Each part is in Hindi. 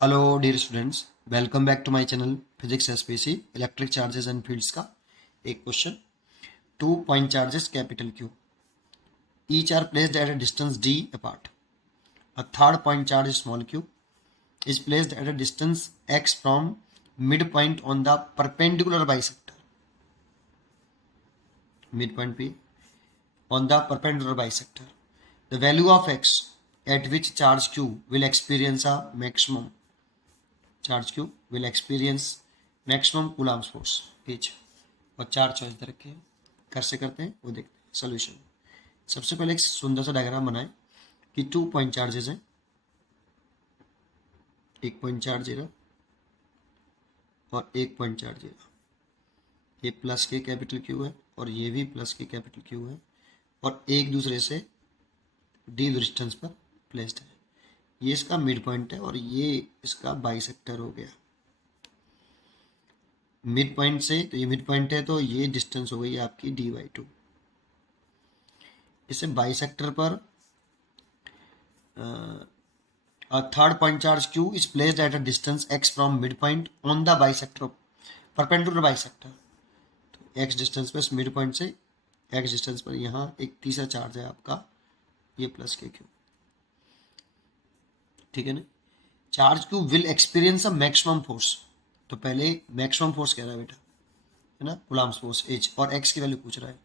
Hello dear students, welcome back to my channel physics SPC electric charges and fields का एक question. 2 point charges capital Q each are placed at a distance d apart. A third point charge small q is placed at a distance x from midpoint on the perpendicular bisector. Midpoint p on the perpendicular bisector. The value of x at which charge q will experience a maximum charge Q will experience maximum Coulomb's force H. और चार चॉइस दे रखे हैं, कैसे करते हैं वो देखते हैं। सोल्यूशन, सबसे पहले एक सुंदर सा डायग्राम बनाएं कि 2 पॉइंट चार्जेस हैं। एक पॉइंट चार्ज है और एक पॉइंट चार्ज है। ये प्लस के कैपिटल क्यू है और ये भी प्लस के कैपिटल क्यू है और एक दूसरे से डी डिस्टेंस पर प्लेस्ड है। ये इसका मिड पॉइंट है और ये इसका बाइसेक्टर हो गया। मिड पॉइंट से तो ये मिड पॉइंट है तो ये डिस्टेंस हो गई आपकी d/2। इसे बाइसेक्टर पर a third point charge q is placed at a distance x from midpoint on the bisector perpendicular bisector। तो x डिस्टेंस पर मिड पॉइंट से x डिस्टेंस पर यहाँ एक तीसरा चार्ज है आपका, ये प्लस के क्यू, ठीक है ना। Charge Q will experience a maximum force, तो पहले मैक्सिमम फोर्स कह रहा है बेटा, है ना, कूलम्ब्स फोर्स एच, और एक्स की वैल्यू पूछ रहा है।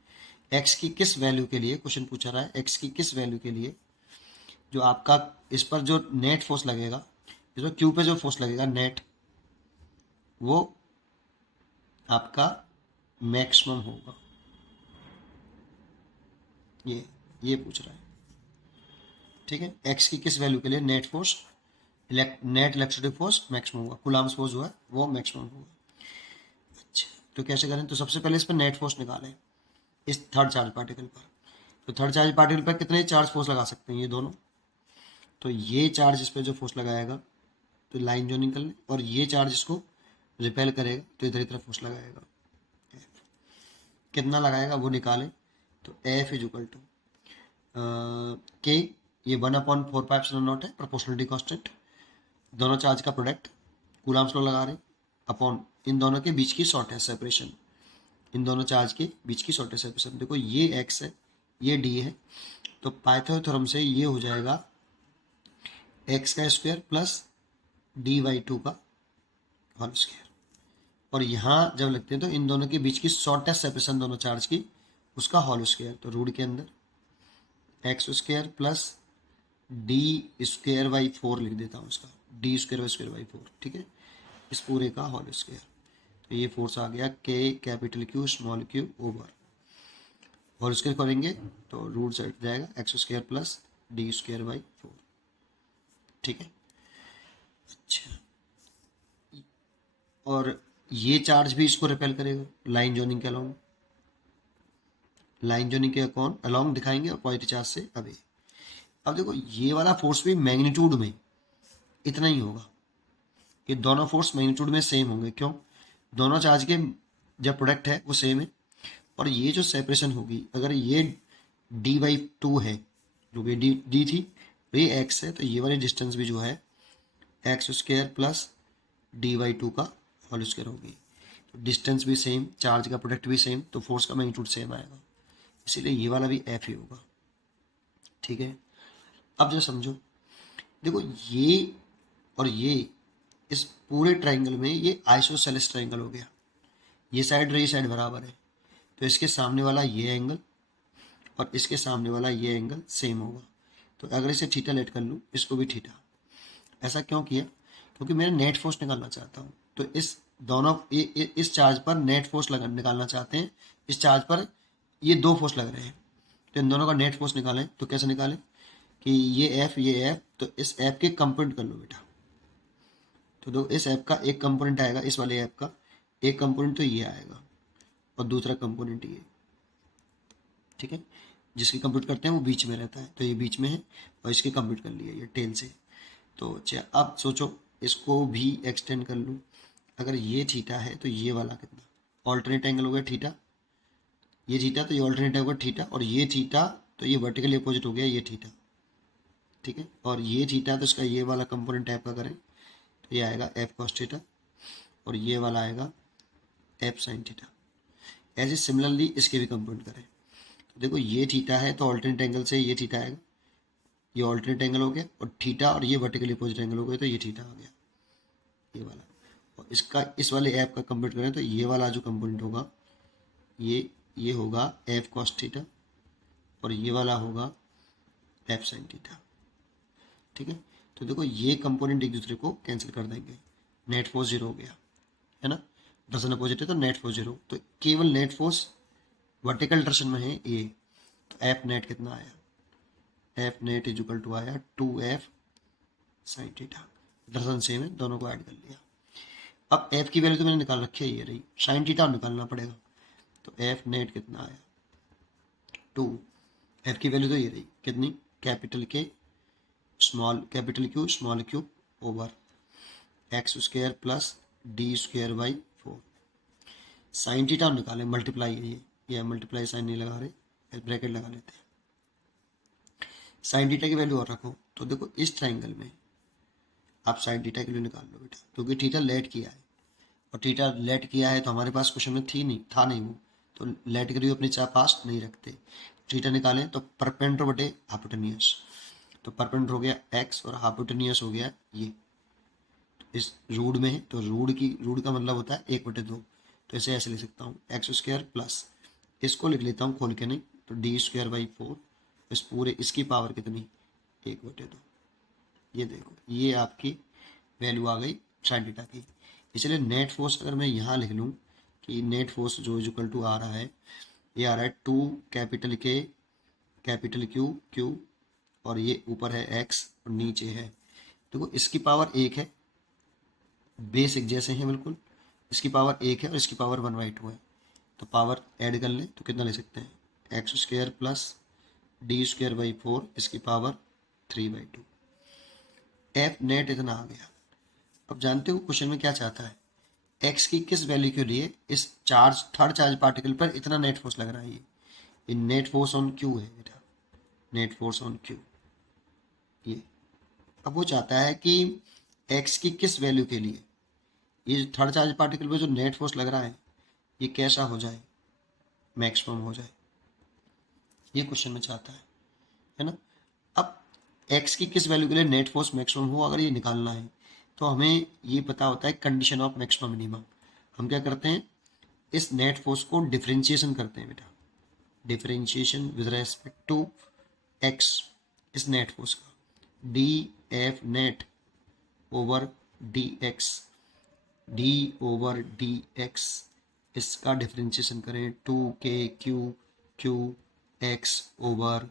एक्स की किस वैल्यू के लिए क्वेश्चन पूछा रहा है, एक्स की किस वैल्यू के लिए जो आपका इस पर जो नेट फोर्स लगेगा, इस पर क्यू पे जो फोर्स लगेगा नेट, वो आपका मैक्सिमम होगा। ये पूछ रहा है, ठीक है। एक्स की किस वैल्यू के लिए net force, net electrostatic force maximum होगा, कूलम्ब्स फोर्स जो है वो मैक्सिमम होगा। अच्छा, तो कैसे करें, तो सबसे पहले इस पर नेट फोर्स निकालें इस थर्ड चार्ज पार्टिकल पर। तो थर्ड चार्ज पार्टिकल पर कितने चार्ज फोर्स लगा सकते हैं, ये दोनों। तो ये चार्ज इस पर जो फोर्स लगाएगा तो लाइन जो निकल, और ये चार्ज इसको रिपेल करेगा तो इधर की तरफ फोर्स लगाएगा। कितना लगाएगा वो निकालें, तो एफ इज इक्वल टू के, ये 1/4πε0 है, प्रोपोर्शनलिटी कांस्टेंट, दोनों चार्ज का प्रोडक्ट, कूलम्ब्स लॉ लगा रहे, अपॉन इन दोनों के बीच की शॉर्टेस्ट सेपरेशन, इन दोनों चार्ज के बीच की शॉर्टेस्ट सेपरेशन। देखो ये एक्स है, ये डी है, तो पाइथागोरस थ्योरम से ये हो जाएगा एक्स का स्क्वायर प्लस d/2 का होल स्क्वायर। और यहाँ जब लगते हैं तो इन दोनों के बीच की शॉर्टेस्ट सेपरेशन दोनों चार्ज की, उसका होल स्क्वायर, तो रूट के अंदर एक्स स्क्वायर प्लस d²/4 लिख देता हूँ उसका, d²/4, ठीक है, इस पूरे का होल स्क्वायर। तो ये फोर्स आ गया के capital Q small Q over, whole square करेंगे तो रूट से हट जाएगा, x² प्लस d²/4, ठीक है। अच्छा, और ये चार्ज भी इसको रिपेल करेगा लाइन जोनिंग के अलोंग, लाइन जोनिंग के कौन अलोंग दिखाएंगे और पॉजिटिव चार्ज से अवे। अब देखो ये वाला फोर्स भी मैग्नीट्यूड में इतना ही होगा, ये दोनों फोर्स मैग्नीट्यूड में सेम होंगे, क्यों, दोनों चार्ज के जब प्रोडक्ट है वो सेम है। और ये जो सेपरेशन होगी, अगर ये d/2 है, जो कि डी थी, तो ये एक्स है, तो ये वाली डिस्टेंस भी जो है x² प्लस d/2 का होल स्क्वायर होगी। तो डिस्टेंस भी सेम, चार्ज का प्रोडक्ट भी सेम, तो फोर्स का मैग्नीट्यूड सेम आएगा, इसीलिए ये वाला भी एफ ही होगा, ठीक है। अब जो समझो, देखो ये और ये इस पूरे ट्राइंगल में ये आइसोसेलेस ट्राइंगल हो गया, ये साइड और ये साइड बराबर है, तो इसके सामने वाला ये एंगल और इसके सामने वाला ये एंगल सेम होगा। तो अगर इसे थीटा लेट कर लूँ, इसको भी थीटा। ऐसा क्यों किया, क्योंकि मैं नेट फोर्स निकालना चाहता हूँ, तो इस दोनों इस चार्ज पर नेट फोर्स निकालना चाहते हैं, इस चार्ज पर ये दो फोर्स लग रहे हैं, तो इन दोनों का नेट फोर्स निकालें, तो कैसे निकालें कि ये एफ, तो इस एफ के कंपोनेंट कर लो बेटा। तो दो इस ऐप का एक कंपोनेंट आएगा, इस वाले ऐप का एक कंपोनेंट तो ये आएगा और दूसरा कंपोनेंट ये, ठीक है। जिसकी कंप्यूट करते हैं वो बीच में रहता है, तो ये बीच में है, और इसके कंप्यूट कर लिया ये टेल से। तो अब सोचो इसको भी एक्सटेंड कर लूँ, अगर ये थीटा है तो ये वाला कितना ऑल्टरनेट एंगल हो गया थीटा, ये थीटा तो ये ऑल्टरनेट होगा थीटा, और ये थीटा तो ये वर्टिकली अपोजिट हो गया ये थीटा, ठीक है। और ये थीटा तो इसका ये वाला कंपोनेंट टाइप का करें, ये आएगा एफ कॉस थीटा और ये वाला आएगा एफ साइन थीटा। ऐसे सिमिलरली इसके भी कंपाउंड करें तो देखो ये थीटा है तो ऑल्टरनेट एंगल से ये थीटा आएगा, ये ऑल्टरनेट एंगल हो गया, और थीटा और ये वर्टिकली अपोजिट एंगल हो गया तो ये थीटा हो गया ये वाला। और इसका इस वाले एफ का कंप्यूट करें तो ये वाला जो कंपोनेंट होगा ये होगा एफ कॉस थीटा और ये वाला होगा एफ साइन थीटा। ठीक है, तो देखो ये कंपोनेंट एक दूसरे को कैंसिल कर देंगे, नेट फोर्स जीरो हो गया है ना, डायरेक्शन अपोजिट है तो नेट फोर्स जीरो, तो केवल नेट फोर्स वर्टिकल डायरेक्शन में है ये, तो एफ नेट कितना आया, F net is equal to आया 2f sine theta, direction same है दोनों को ऐड कर लिया। अब एफ की वैल्यू तो मैंने निकाल रखी है, ये रही, साइन थीटा निकालना पड़ेगा, तो एफ नेट कितना आया 2, एफ की वैल्यू तो ये रही कितनी, कैपिटल के small capital Q small Q over X square plus D square by 4। Sine theta निकालें, मल्टीप्लाई है ये मल्टीप्लाई साइन नहीं लगा रहे, ब्रैकेट लगा लेते हैं। साइन थीटा की वैल्यू और रखो, तो देखो इस ट्राइंगल में आप साइन थीटा की वैल्यू निकाल लो बेटा, क्योंकि थीटा लेट किया है और थीटा लेट किया है तो हमारे पास क्वेश्चन में था नहीं वो, तो लेट करी अपने चाह पास नहीं रखते। थीटा निकालें तो परपेंडिकुलर बटे हाइपोटेनियस, तो परपेंडिकुलर हो गया एक्स और हाइपोटेनियस हो गया ये, इस रूट में है तो रूट का मतलब होता है 1/2, तो इसे ऐसे लिख सकता हूँ एक्स स्क्वायर प्लस, इसको लिख लेता हूँ खोल के नहीं, तो डी स्क्वायर बाई 4, इस पूरे इसकी पावर कितनी 1/2। ये देखो ये आपकी वैल्यू आ गई साइन थीटा की। इसलिए नेट फोर्स अगर मैं यहाँ लिख लूँ कि नेट फोर्स जो इक्वल टू आ रहा है, ये आ रहा है 2 कैपिटल के कैपिटल क्यू और ये ऊपर है एक्स और नीचे है, देखो इसकी पावर 1 है, बेसिक जैसे हैं बिल्कुल, इसकी पावर 1 है और इसकी पावर 1/2 है, तो पावर ऐड कर लें तो कितना ले सकते हैं x square plus D square by 4 इसकी पावर 3/2, एफ नेट इतना आ गया। अब जानते हो क्वेश्चन में क्या चाहता है, एक्स की किस वैल्यू के लिए इस चार्ज थर्ड चार्ज पार्टिकल पर इतना नेट फोर्स लग रहा है, ये नेट फोर्स ऑन क्यू है बेटा, नेट फोर्स ऑन क्यू ये। अब वो चाहता है कि एक्स की किस वैल्यू के लिए ये थर्ड चार्ज पार्टिकल पर जो नेट फोर्स लग रहा है ये कैसा हो जाए, मैक्सिमम हो जाए, ये क्वेश्चन में चाहता है ना। अब एक्स की किस वैल्यू के लिए नेट फोर्स मैक्सिमम हो अगर ये निकालना है तो हमें ये पता होता है कंडीशन ऑफ मैक्सिमम मिनिमम। हम क्या करते हैं, इस नेट फोर्स को डिफरेंशिएशन करते हैं बेटा, differentiation with respect to X, इस नेट फोर्स का D F net over D X, D over D X, इसका डिफरेंशिएशन करें 2k Q X over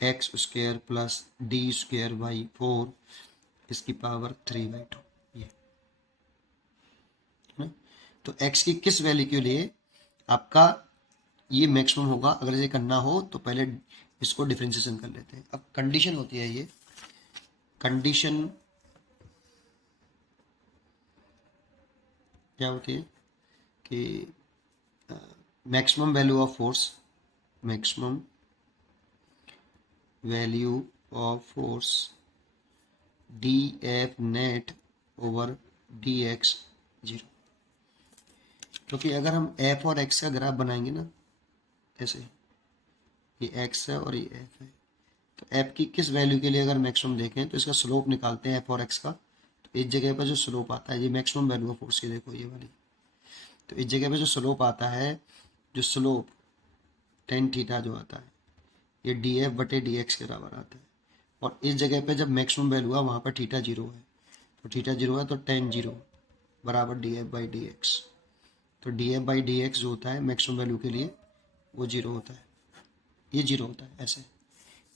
X square plus D square by 4 इसकी पावर 3/2, ये है ना। तो x की किस वैल्यू के लिए आपका ये मैक्सिमम होगा, अगर ये करना हो तो पहले इसको डिफरेंशिएशन कर लेते हैं। अब कंडीशन होती है, ये कंडीशन क्या होती है कि maximum value of force, maximum value of force D F net over D x 0, क्योंकि अगर हम एफ और एक्स का ग्राफ बनाएंगे ना, ऐसे ये एक्स है और ये एफ है, तो एफ की किस वैल्यू के लिए अगर मैक्सिमम देखें तो इसका स्लोप निकालते हैं एफ और एक्स का, तो इस जगह पर जो स्लोप आता है ये मैक्सिमम वैल्यू ऑफ फोर्स की, देखो ये वाली, तो इस जगह पे जो स्लोप आता है, जो स्लोप टेन थीटा जो आता है ये डी एफ बटे डी एक्स के बराबर आता है, और इस जगह पे जब मैक्सिमम वैल्यू हुआ वहाँ पर थीटा 0 है, तो थीटा 0 है तो टेन 0 बराबर d f by d x, तो d f by d x जो होता है मैक्सिमम वैल्यू के लिए वो 0 होता है, ये 0 होता है ऐसे,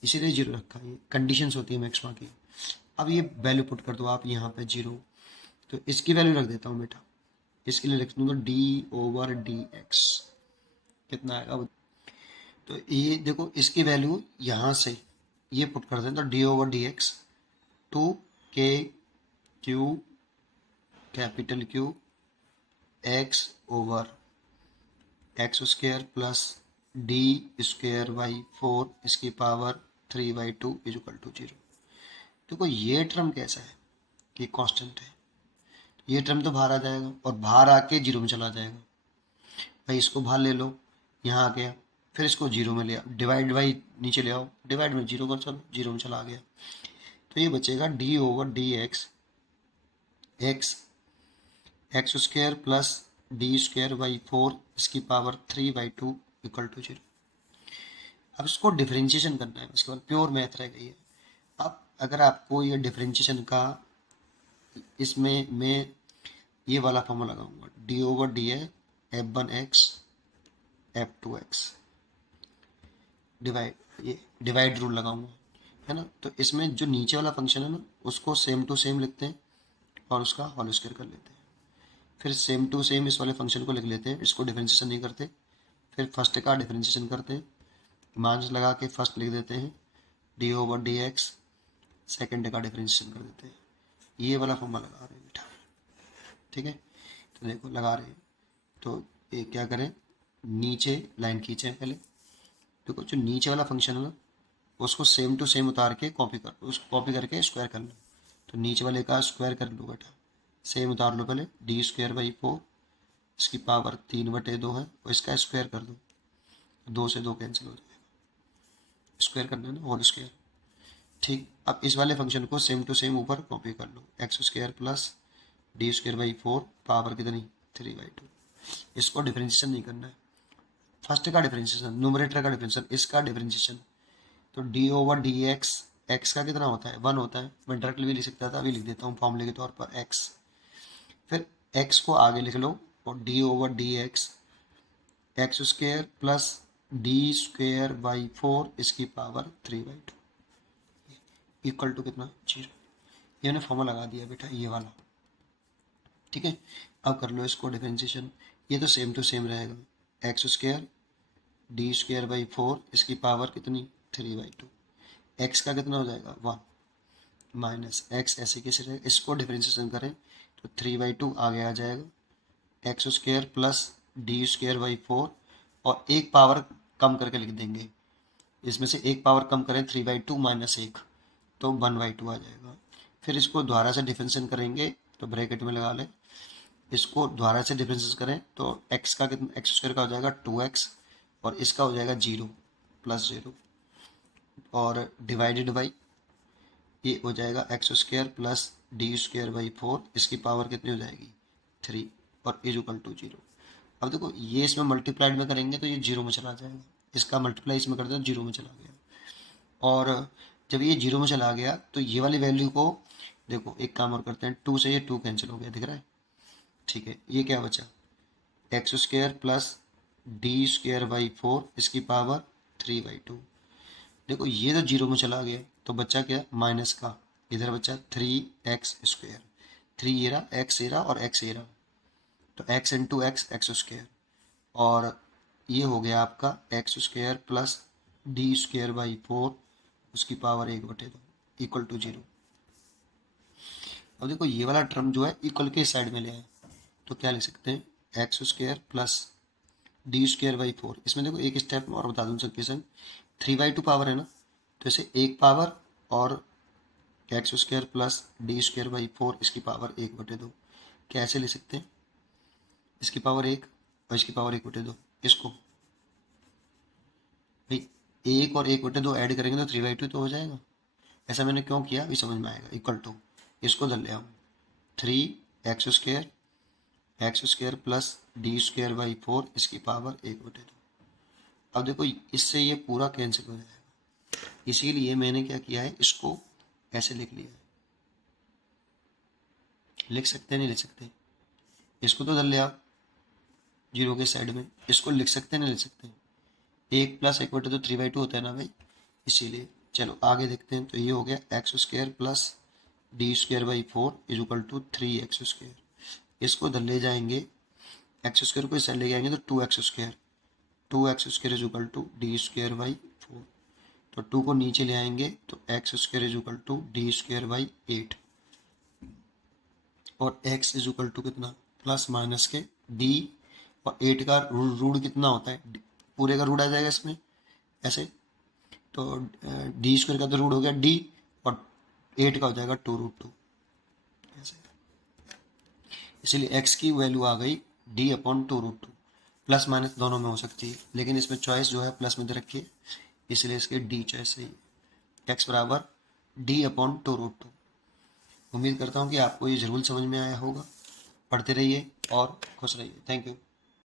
इसीलिए 0 रखा है, ये कंडीशंस होती है मैक्सिमा की। अब ये वैल्यू पुट कर दो आप यहाँ पे 0, तो इसकी वैल्यू रख देता हूँ बेटा, इसके लिए लिख दूँ तो डी ओवर डी एक्स कितना आएगा, तो ये देखो इसकी वैल्यू यहाँ से ये पुट कर दें तो d over D x 2k Q capital Q X over X square plus D square by 4 इसकी पावर 3/2 इज इक्वल टू 0। देखो ये टर्म कैसा है कि कांस्टेंट है, ये टर्म तो बाहर आ जाएगा और बाहर आके जीरो में चला जाएगा। भाई इसको बाहर ले लो, यहाँ आ गया, फिर इसको जीरो में ले आओ, डिवाइड बाई नीचे ले आओ, डिवाइड में जीरो कर चलो, जीरो में चला गया। तो ये बचेगा D over D x, x x square plus D square by 4 इसकी पावर 3/2 इक्वल टू 0। अब इसको डिफरेंशिएशन करना है, उसके बाद प्योर मैथ रह गई है। अब अगर आपको ये डिफरेंशिएशन का, इसमें मैं ये वाला फॉर्मूला लगाऊंगा, डी ओवर डी है f1x f2x, ये डिवाइड रूल लगाऊंगा, है ना। तो इसमें जो नीचे वाला फंक्शन है ना, उसको सेम टू सेम लिखते हैं और उसका होल स्क्वायर कर लेते हैं। फिर सेम टू सेम इस वाले फंक्शन को लिख लेते हैं, इसको डिफरेंशिएशन नहीं करते। फिर फर्स्ट का डिफरेंशिएशन करते हैं, माइनस लगा के फर्स्ट लिख देते हैं D over D x, second का डिफरेंशिएशन कर देते हैं। ये वाला फॉर्मूला लगा रहे हैं बेटा, ठीक है। तो देखो लगा रहे हैं, तो ये क्या करें, नीचे लाइन खींचें पहले। देखो जो नीचे वाला फंक्शन है ना, उसको सेम टू सेम उतार के कॉपी कर, उसको कॉपी करके स्क्वायर कर लो। तो नीचे वाले का स्क्वायर कर लो बेटा, सेम उतार लो पहले, डी स्क्वायर बाई 4 इसकी पावर 3/2 है, और इसका स्क्वायर कर दो, 2 से 2 कैंसिल हो जाएगा, स्क्वायर करना है ना, होल स्क्वायर। ठीक, अब इस वाले फंक्शन को सेम टू सेम ऊपर कॉपी कर लो, x square plus D square by 4 power कितनी 3/2। इसको डिफरेंशिएशन नहीं करना है, फर्स्ट का डिफरेंशिएशन, न्यूमरेटर का डिफरेंशिएशन, इसका डिफरेंशिएशन। तो d over D x, x का कितना होता है 1 होता है, मैं डायरेक्टली भी लिख सकता था, अभी लिख देता हूँ फॉर्मूले के तौर पर एक्स। फिर एक्स को आगे लिख लो और D over D x, x square plus D square by 4 इसकी पावर 3/2 इक्वल टू कितना 0। ये मैंने फॉर्मूला लगा दिया बेटा, ये वाला, ठीक है। अब कर लो इसको डिफरेंशिएशन, ये तो सेम टू सेम रहेगा, x square D square by 4 इसकी पावर कितनी 3/2, एक्स का कितना हो जाएगा 1 माइनस एक्स ऐसे कैसे रहेगा, इसको डिफरेंशिएशन करें तो 3/2 आगे आ जाएगा, x square plus D square by 4, और एक पावर कम करके लिख देंगे, इसमें से एक पावर कम करें 3/2 माइनस 1 तो 1/2 आ जाएगा। फिर इसको दोबारा से डिफरेंशिएशन करेंगे तो ब्रैकेट में लगा लें, इसको दोबारा से डिफरेंशिएशन करें तो एक्स का कितना, एक्स स्क्वायर का हो जाएगा 2x और इसका हो जाएगा 0 प्लस 0, और डिवाइडेड बाई ये हो जाएगा x square plus D square by 4 इसकी पावर कितनी हो जाएगी 3 और इज इक्वल टू 0। अब देखो ये इसमें मल्टीप्लाइड में करेंगे तो ये 0 में चला जाएगा, इसका मल्टीप्लाई इसमें कर दो 0 में चला गया, और जब ये 0 में चला गया तो ये वाली वैल्यू को देखो, एक काम और करते हैं, 2 से ये 2 कैंसिल हो गया, दिख रहा है, ठीक है। ये क्या बचा, x square plus D square by 4 इसकी पावर 3/2। देखो ये तो 0 में चला गया, तो बच्चा क्या माइनस का, इधर बच्चा 3x स्क्वायर, 3 ये रहा, x ये रहा और x ये रहा, तो x into x x square, और ये हो गया आपका x square plus D square by 4 उसकी पावर 1/2 इक्वल टू 0। अब देखो ये वाला टर्म जो है इक्वल के साइड में ले आए, तो क्या लिख सकते हैं, x square plus D square by 4, इसमें देखो एक स्टेप और बता दूँ सबके संग, 3/2 पावर है ना, तो इसे एक पावर और x square plus D square by 4 इसकी पावर 1/2 कैसे ले सकते हैं, इसकी पावर 1 और इसकी पावर 1/2, इसको भाई 1 और 1/2 ऐड करेंगे तो 3/2 तो हो जाएगा। ऐसा मैंने क्यों किया अभी समझ में आएगा, इक्वल टू इसको धर ले आऊँ 3x square plus D square by 4 इसकी पावर 1/2। अब देखो इससे ये पूरा कैंसिल हो जाएगा, इसीलिए मैंने क्या किया है, इसको ऐसे लिख लिया है। लिख सकते हैं नहीं लिख सकते, इसको तो धर ले आप 0 के साइड में, इसको लिख सकते हैं नहीं लिख सकते, 1 प्लस 1/2 3/2 होता है ना भाई, इसीलिए। चलो आगे देखते हैं, तो ये हो गया X square plus D square by 4 is equal to 3x square, इसको धर ले जाएंगे, एक्स स्क्वायर को इस साइड ले जाएंगे तो 2x square is equal to D square by 4, तो 2 को नीचे ले आएंगे तो X square is equal to D square by 8, और x इज इक्वल टू कितना प्लस माइनस के d, और 8 का रूट कितना होता है, पूरे का रूट आ जाएगा इसमें ऐसे, तो डी स्क्वायर का तो रूट हो गया d, और 8 का हो जाएगा 2√2 ऐसे। इसलिए एक्स की वैल्यू आ गई d/2√2। प्लस माइनस दोनों में हो सकती है, लेकिन इसमें चॉइस जो है प्लस में दे रखी है, इसलिए इसके डी चॉइस सही है। एक्स बराबर d/2√2। उम्मीद करता हूँ कि आपको ये जरूर समझ में आया होगा। पढ़ते रहिए और खुश रहिए। Thank you.